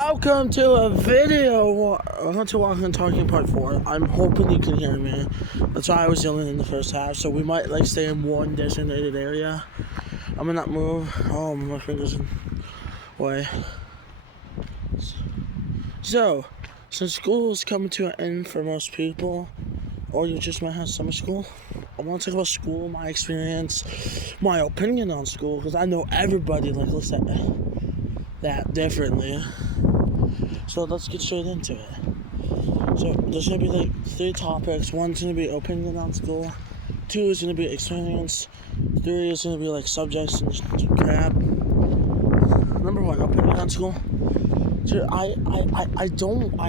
Welcome to a video. Welcome to Walking and Talking Part 4. I'm hoping you can hear me. That's why I was yelling in the first half. So we might stay in one designated area. I'm gonna not move. Oh, my fingers in the way. So, since school is coming to an end for most people, or you just might have summer school, I want to talk about school, my experience, my opinion on school, because I know everybody looks at that differently. So let's get straight into it. So there's gonna be three topics. One's gonna be opinion on school. 2 is gonna be experience. 3 is gonna be subjects and crap. Number 1, opinion on school. So I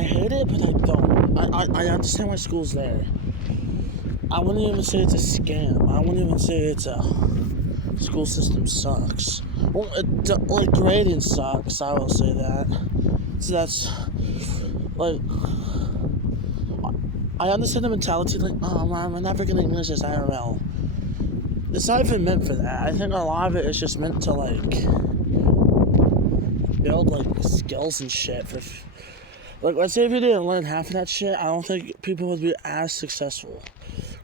hate it, but I don't. I understand why school's there. I wouldn't even say it's a scam. I wouldn't even say it's a school system sucks. Well, grading sucks. I will say that. So that's I understand the mentality oh man, we're never gonna English as IRL. It's not even meant for that. I think a lot of it is just meant to build skills and shit for let's say if you didn't learn half of that shit, I don't think people would be as successful.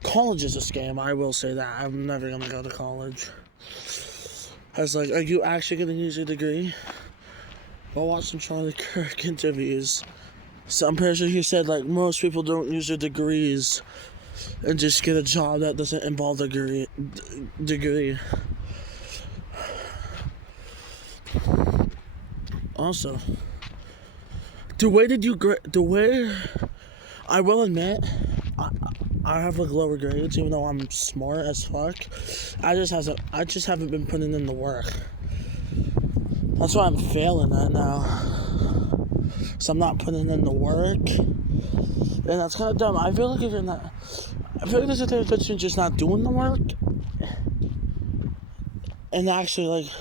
College is a scam, I will say that. I'm never gonna go to college. Are you actually gonna use your degree? Go watch some Charlie Kirk interviews. So I'm pretty sure he said most people don't use their degrees and just get a job that doesn't involve a degree. Also, the way I will admit, I have lower grades even though I'm smart as fuck. I just haven't been putting in the work. That's why I'm failing right now. So I'm not putting in the work. And that's kind of dumb. I feel like there's a difference between just not doing the work and actually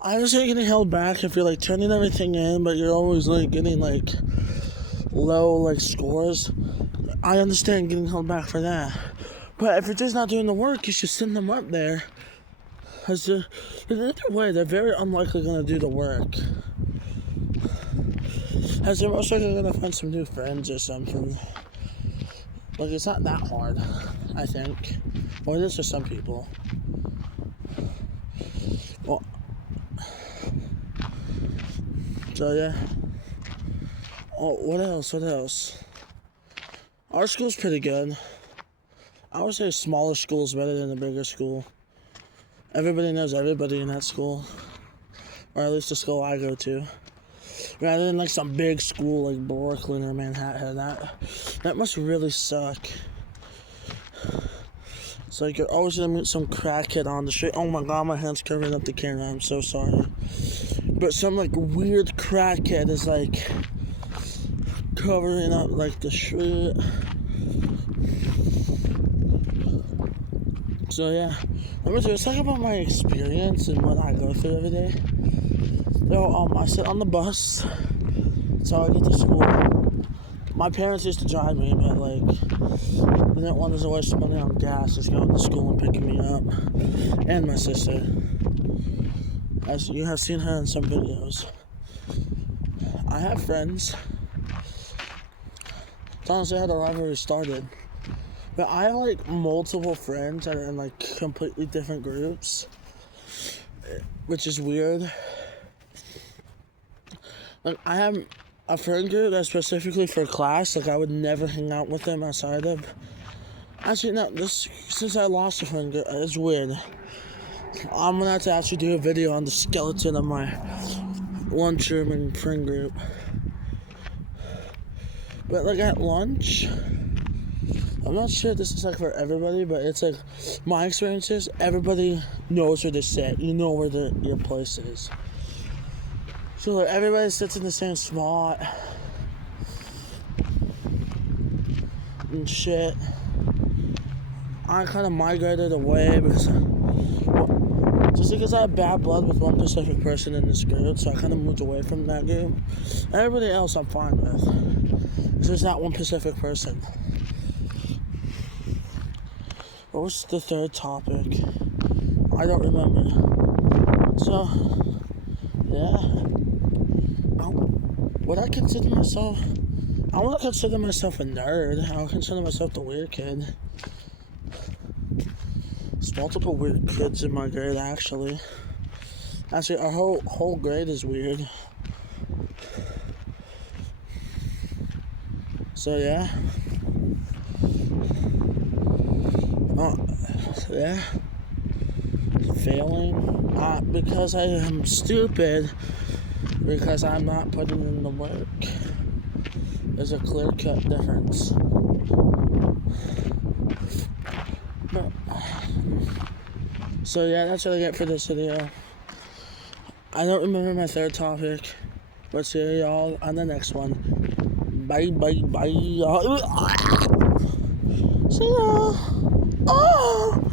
I understand getting held back if you're turning everything in, but you're always getting low scores. I understand getting held back for that. But if you're just not doing the work, you should send them up there. Because either way, they're very unlikely going to do the work. As they're most likely going to find some new friends or something. It's not that hard, I think. Or it is for some people. Well, so yeah. Oh, what else? Our school's pretty good. I would say a smaller school is better than a bigger school. Everybody knows everybody in that school. Or at least the school I go to. Rather than some big school like Brooklyn or Manhattan. That must really suck. It's you're always gonna meet some crackhead on the street. Oh my god, my hand's covering up the camera. I'm so sorry. But some weird crackhead is covering up the street. So yeah, let's talk about my experience and what I go through every day. So I sit on the bus, so I get to school. My parents used to drive me, but they didn't want us to waste money on gas, just going to school and picking me up, and my sister, as you have seen her in some videos. I have friends. It's honestly how the rivalry started. But I have multiple friends that are in completely different groups, which is weird. I have a friend group that's specifically for class. I would never hang out with them outside of. Actually, no. Since I lost a friend group, it's weird. I'm gonna have to actually do a video on the skeleton of my lunchroom and friend group. But at lunch, I'm not sure if this is for everybody, but it's my experience is everybody knows where to sit. You know where your place is. So everybody sits in the same spot and shit. I kind of migrated away because I have bad blood with one specific person in this group, so I kind of moved away from that group. Everybody else I'm fine with. It's just that one specific person. What was the third topic? I don't remember. So, yeah. would I consider myself? I wouldn't consider myself a nerd. I would consider myself the weird kid. There's multiple weird kids in my grade, actually. Actually, our whole grade is weird. So yeah. Yeah. Failing. Because I am stupid. Because I'm not putting in the work. There's a clear-cut difference. But, so yeah, that's what I get for this video. I don't remember my third topic. But see y'all on the next one. Bye, bye, bye. See ya. Oh!